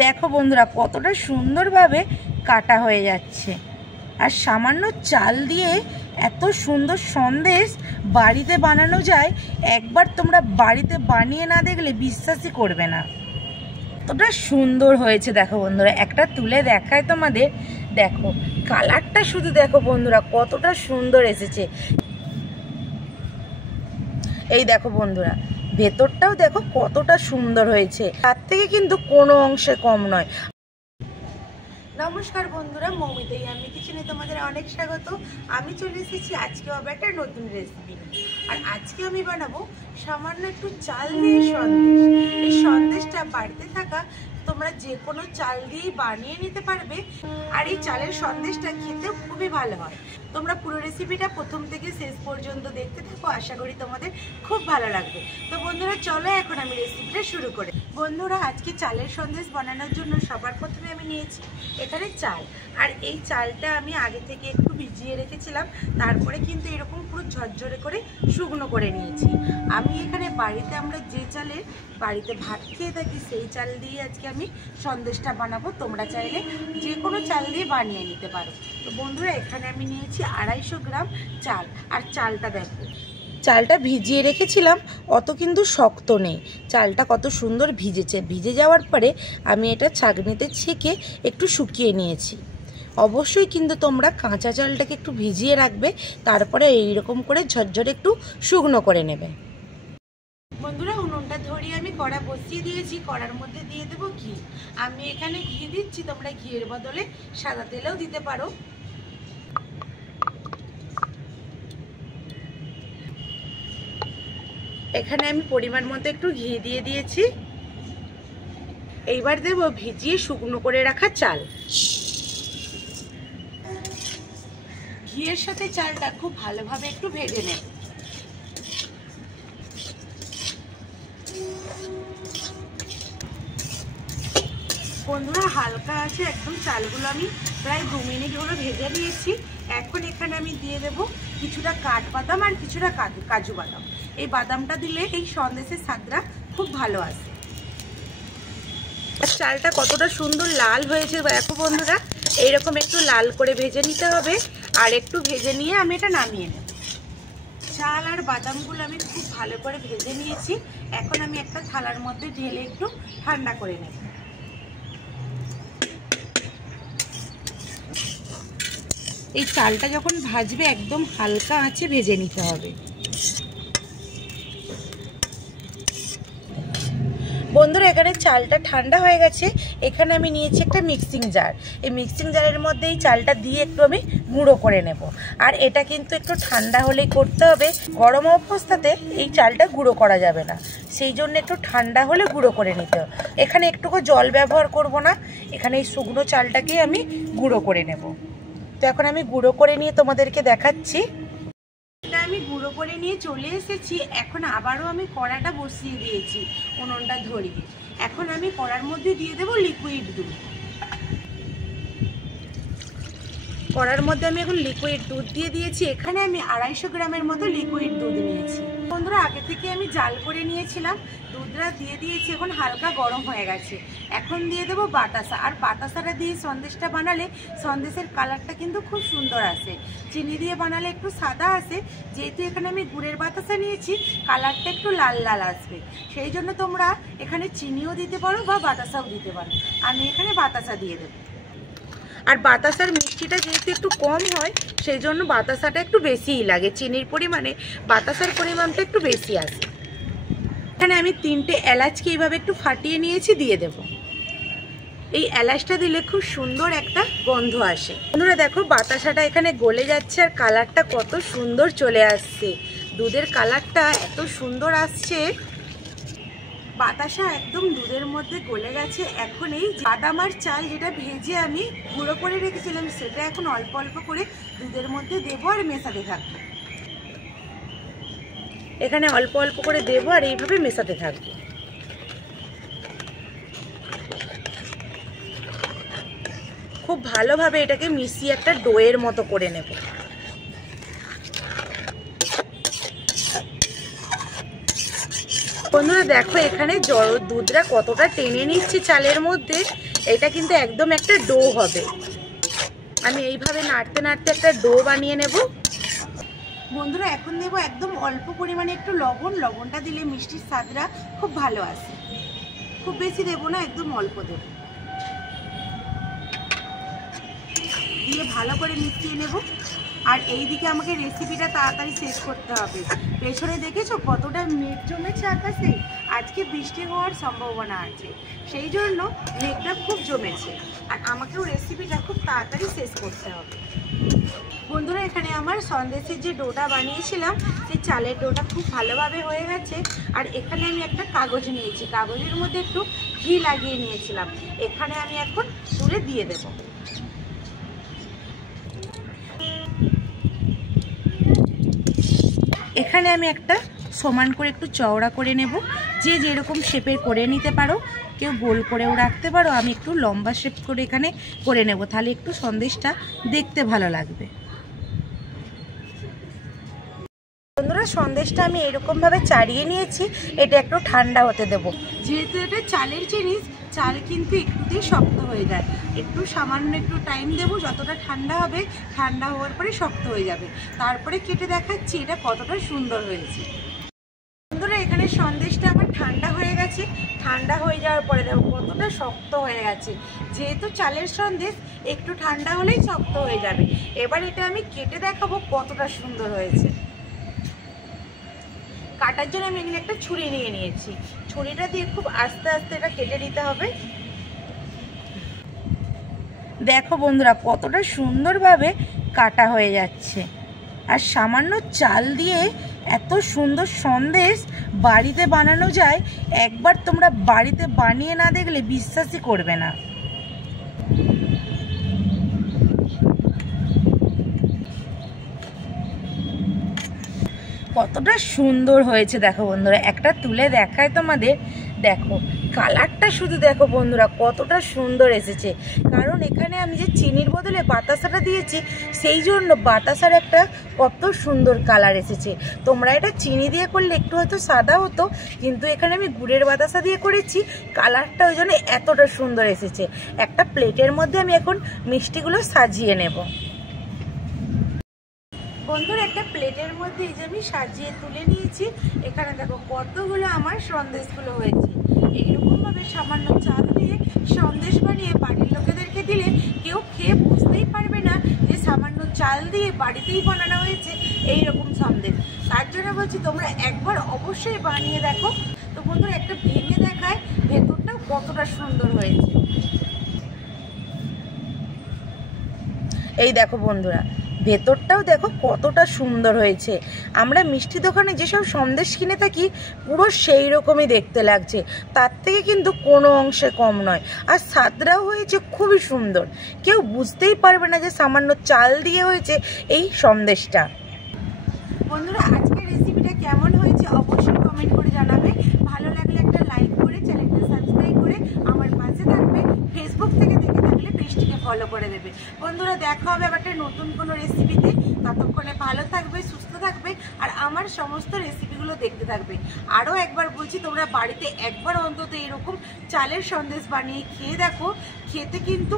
দেখো বন্ধুরা কতটা সুন্দরভাবে কাটা হয়ে যাচ্ছে। আর সামান্য চাল দিয়ে এত সুন্দর সন্দেশ বাড়িতে বানানো যায়, একবার তোমরা বাড়িতে বানিয়ে না দেখলে বিশ্বাসই করবে না। কতটা সুন্দর হয়েছে দেখো বন্ধুরা, একটা তুলে দেখায় তোমাদের। দেখো কালারটা শুধু দেখো বন্ধুরা কতটা সুন্দর এসেছে। এই দেখো বন্ধুরা ভেতরটাও দেখো কতটা সুন্দর হয়েছে, তার থেকে কিন্তু কোনো অংশে কম নয়। নমস্কার বন্ধুরা, মৌমিতা ইয়াম্মি কিচেনে তোমাদের অনেক স্বাগত। আমি চলে এসেছি আজকে হবে একটা নতুন রেসিপি, আর আজকে আমি বানাবো সামান্য একটু চাল দিয়ে সন্দেশ। এই সন্দেশটা বাড়িতে থাকা তোমরা যে কোনো চাল দিয়েই বানিয়ে নিতে পারবে, আর এই চালের সন্দেশটা খেতেও খুবই ভালো হয়। তোমরা পুরো রেসিপিটা প্রথম থেকে শেষ পর্যন্ত দেখতে থাকো, আশা করি তোমাদের খুব ভালো লাগবে। তো বন্ধুরা চলো এখন আমি রেসিপিটা শুরু করি। বন্ধুরা আজকে চালের সন্দেশ বানানোর জন্য সবার প্রথমে আমি নিয়েছি এখানে চাল, আর এই চালটা আমি আগে থেকে একটু ভিজিয়ে রেখেছিলাম, তারপরে কিন্তু এরকম পুরো ঝরঝরে করে শুকনো করে নিয়েছি। আমি এখানে বাড়িতে আমরা যে চালের বাড়িতে ভাত খেয়ে থাকি সেই চাল দিয়ে আজকে আমি সন্দেশটা বানাবো। তোমরা চাইলে যে কোনো চাল দিয়ে বানিয়ে নিতে পারো। তো বন্ধুরা এখানে আমি নিয়েছি 250 গ্রাম চাল, আর চালটা দেখো চালটা ভিজিয়ে রেখেছিলাম, অত কিন্তু শক্ত নেই। চালটা কত সুন্দর ভিজেছে। ভিজে যাওয়ার পরে আমি এটা ছাঁকনিতে ছেঁকে একটু শুকিয়ে নিয়েছি। অবশ্যই কিন্তু তোমরা কাঁচা চালটাকে একটু ভিজিয়ে রাখবে, তারপরে এইরকম করে ঝরঝরে একটু শুকনো করে নেবে। বন্ধুরা উনুনটা ধরিয়ে আমি কড়া বসিয়ে দিয়েছি, কড়ার মধ্যে দিয়ে দেবো ঘি। আমি এখানে ঘি দিচ্ছি, তোমরা ঘিয়ের বদলে সাদা তেলও দিতে পারো। এখানে আমি পরিমাণ মতো একটু ঘি দিয়ে দিয়েছি। এইবার দেব ভিজিয়ে শুকনো করে রাখা চাল। ঘিয়ের সাথে চালটা খুব ভালোভাবে একটু ভেজে নেব। বন্ধুরা হালকা আছে একদম চালগুলো আমি প্রায় 2 মিনিট হলো ভেজে নিয়েছি। এখন এখানে আমি দিয়ে দেব কিছুটা কাঠবাদাম আর কিছুটা কাজু বাদাম। এই বাদামটা দিলে এই সন্দেশের স্বাদটা খুব ভালো আসে। চালটা কতটা সুন্দর লাল হয়েছে দেখো বন্ধুরা, এইরকম একটু লাল করে ভেজে নিতে হবে। আর একটু ভেজে নিয়ে আমি এটা নামিয়ে নেব। চাল আর বাদামগুলো আমি খুব ভালো করে ভেজে নিয়েছি। এখন আমি একটা থালার মধ্যে ঢেলে একটু ঠান্ডা করে নেব। এই চালটা যখন ভাজবে একদম হালকা আঁচে ভেজে নিতে হবে। বন্ধুরা এখানে চালটা ঠান্ডা হয়ে গেছে। এখানে আমি নিয়েছি একটা মিক্সিং জার। এই মিক্সিং জারের মধ্যে এই চালটা দিয়ে একটু আমি গুঁড়ো করে নেব। আর এটা কিন্তু একটু ঠান্ডা হলেই করতে হবে, গরম অবস্থাতে এই চালটা গুঁড়ো করা যাবে না। সেই জন্য একটু ঠান্ডা হলে গুঁড়ো করে নিতে হবে। এখানে একটুকু জল ব্যবহার করব না, এখানে এই শুকনো চালটাকেই আমি গুঁড়ো করে নেব। তো এখন আমি গুঁড়ো করে নিয়ে তোমাদেরকে দেখাচ্ছি। আমি গুঁড়ো করে নিয়ে চলে এসেছি। এখন আবারও আমি কড়াটা বসিয়ে দিয়েছি উনুনটা ধরিয়ে। এখন আমি কড়ার মধ্যে দিয়ে দেবো লিকুইড দুধ। কড়ার মধ্যে আমি এখন লিকুইড দুধ দিয়ে দিয়েছি। এখানে আমি 250 গ্রামের মতো লিকুইড দুধ নিয়েছি। বন্ধুরা আগে থেকে আমি জাল করে নিয়েছিলাম, দুধটা দিয়ে দিয়েছি। এখন হালকা গরম হয়ে গেছে। এখন দিয়ে দেবো বাতাসা। আর বাতাসাটা দিয়ে সন্দেশটা বানালে সন্দেশের কালারটা কিন্তু খুব সুন্দর আসে। চিনি দিয়ে বানালে একটু সাদা আসে, যেহেতু এখানে আমি গুড়ের বাতাসা নিয়েছি কালারটা একটু লাল লাল আসবে। সেই জন্য তোমরা এখানে চিনিও দিতে পারো বা বাতাসাও দিতে পারো। আমি এখানে বাতাসা দিয়ে দেবো। আর বাতাসার মিষ্টিটা যেহেতু একটু কম হয় সেই জন্য বাতাসাটা একটু বেশিই লাগে। চিনির পরিমাণে বাতাসার পরিমাণটা একটু বেশি আসে। এখানে আমি 3টে এলাচকে এইভাবে একটু ফাটিয়ে নিয়েছি, দিয়ে দেব। এই এলাচটা দিলে খুব সুন্দর একটা গন্ধ আসে। বন্ধুরা দেখো বাতাসাটা এখানে গলে যাচ্ছে আর কালারটা কত সুন্দর চলে আসছে। দুধের কালারটা এত সুন্দর আসছে। বাতাসা একদম দুধের মধ্যে গলে গেছে। এখন এই বাদাম আর চাল যেটা ভেজে আমি গুঁড়ো করে রেখেছিলাম সেটা এখন অল্প অল্প করে দুধের মধ্যে দেবো আর মেশাতে থাকবো। এখানে অল্প অল্প করে দেবো আর এইভাবে মেশাতে থাকবো। খুব ভালোভাবে এটাকে মিশিয়ে একটা ডোয়ের মতো করে নেব। বন্ধুরা দেখো এখানে দুধটা কতটা টেনে নিচ্ছে চালের মধ্যে। এটা কিন্তু একদম একটা ডো হবে। আমি এইভাবে নাড়তে নাড়তে একটা ডো বানিয়ে নেব। বন্ধুরা এখন দেবো একদম অল্প পরিমাণে একটু লবণ। লবণটা দিলে মিষ্টির স্বাদটা খুব ভালো আসে। খুব বেশি দেবো না, একদম অল্প দেবো। দিয়ে ভালো করে মিশিয়ে নেব। আর এইদিকে আমাকে রেসিপিটা তাড়াতাড়ি শেষ করতে হবে। পেছনে দেখেছো কতটা মেঘ জমেছে আকাশে। আজকে বৃষ্টি হওয়ার সম্ভাবনা আছে, সেই জন্য মেঘটা খুব জমেছে। আর আমাকেও রেসিপিটা খুব তাড়াতাড়ি শেষ করতে হবে। বন্ধুরা এখানে আমার সন্দেশের যে ডোটা বানিয়েছিলাম সেই চালের ডোটা খুব ভালোভাবে হয়ে গেছে। আর এখানে আমি একটা কাগজ নিয়েছি, কাগজের মধ্যে একটু ঘি লাগিয়ে নিয়েছিলাম। এখানে আমি এখন তুলে দিয়ে দেব। এখানে আমি একটা সমান করে একটু চওড়া করে নেব। যে যেরকম শেপের করে নিতে পারো, কেউ গোল করেও রাখতে পারো। আমি একটু লম্বা শেপ করে এখানে করে নেব, তাহলে একটু সন্দেশটা দেখতে ভালো লাগবে। বন্ধুরা সন্দেশটা আমি এরকমভাবে চাড়িয়ে নিয়েছি। এটা একটু ঠান্ডা হতে দেব। যেহেতু এটা চালের জিনিস, চাল কিন্তু একটুতেই শক্ত হয়ে যায়। একটু সামান্য একটু টাইম দেবো, যতটা ঠান্ডা হবে, ঠান্ডা হওয়ার পরে শক্ত হয়ে যাবে। তারপরে কেটে দেখাচ্ছি এটা কতটা সুন্দর হয়েছে। বন্ধুরা এখানে সন্দেশটা আমার ঠান্ডা হয়ে গেছে। ঠান্ডা হয়ে যাওয়ার পরে দেখো কতটা শক্ত হয়ে গেছে। যেহেতু চালের সন্দেশ একটু ঠান্ডা হলেই শক্ত হয়ে যাবে। এবার এটা আমি কেটে দেখাবো কতটা সুন্দর হয়েছে। কাটার জন্য আমি এখানে একটা ছুরি নিয়ে নিয়েছি। ছুরিটা দিয়ে খুব আস্তে আস্তে এটা কেটে নিতে হবে। দেখো বন্ধুরা কতটা সুন্দরভাবে কাটা হয়ে যাচ্ছে। আর সামান্য চাল দিয়ে এত সুন্দর সন্দেশ বাড়িতে বানানো যায়। একবার তোমরা বাড়িতে বানিয়ে না দেখলে বিশ্বাসই করবে না। কতটা সুন্দর হয়েছে দেখো বন্ধুরা। একটা তুলে দেখায় তোমাদের। দেখো কালারটা শুধু দেখো বন্ধুরা কতটা সুন্দর এসেছে। কারণ এখানে আমি যে চিনির বদলে বাতাসাটা দিয়েছি, সেই জন্য বাতাসার একটা কত সুন্দর কালার এসেছে। তোমরা এটা চিনি দিয়ে করলে একটু হয়তো সাদা হতো, কিন্তু এখানে আমি গুড়ের বাতাসা দিয়ে করেছি। কালারটা ওই জন্য এতটা সুন্দর এসেছে। একটা প্লেটের মধ্যে আমি এখন মিষ্টিগুলো সাজিয়ে নেব। বন্ধুরা একটা প্লেটের মধ্যে এই যে আমি সাজিয়ে তুলে নিয়েছি। এখানে দেখো কতগুলো আমার সন্দেশগুলো হয়েছে। এইরকমভাবে সামান্য চাল দিয়ে সন্দেশ বানিয়ে বাড়ির লোকেদেরকে দিলে কেউ খেয়ে বুঝতেই পারবে না যে সামান্য চাল দিয়ে বাড়িতেই বানানো হয়েছে এইরকম সন্দেশ। তার জন্য বলছি তোমরা একবার অবশ্যই বানিয়ে দেখো। তো বন্ধুরা একটা ভেঙে দেখায় ভেতরটাও কতটা সুন্দর হয়েছে। এই দেখো বন্ধুরা ভেতরটাও দেখো কতটা সুন্দর হয়েছে। আমরা মিষ্টি দোকানে যেসব সন্দেশ কিনে থাকি পুরো সেই রকমই দেখতে লাগছে, তার থেকে কিন্তু কোনো অংশে কম নয়। আর স্বাদটাও হয়েছে খুবই সুন্দর। কেউ বুঝতেই পারবে না যে সামান্য চাল দিয়ে হয়েছে এই সন্দেশটা। বন্ধুরা আজকের রেসিপিটা কেমন হয়েছে অবশ্যই কমেন্ট করে জানাবে। ভালো লাগলে একটা লাইক করে চ্যানেলটা সাবস্ক্রাইব করে আমার পাশে থাকবে। ফেসবুক থেকে দেখে থাকলে পেজটিকে ফলো করে দেবে। বন্ধুরা দেখা হবে আবার একটা নতুন কোনো রেসিপিতে। ততক্ষণে ভালো থাকবে, সুস্থ থাকবে আর আমার সমস্ত রেসিপিগুলো দেখতে থাকবে। আরও একবার বলছি তোমরা বাড়িতে একবার অন্তত এরকম চালের সন্দেশ বানিয়ে খেয়ে দেখো। খেতে কিন্তু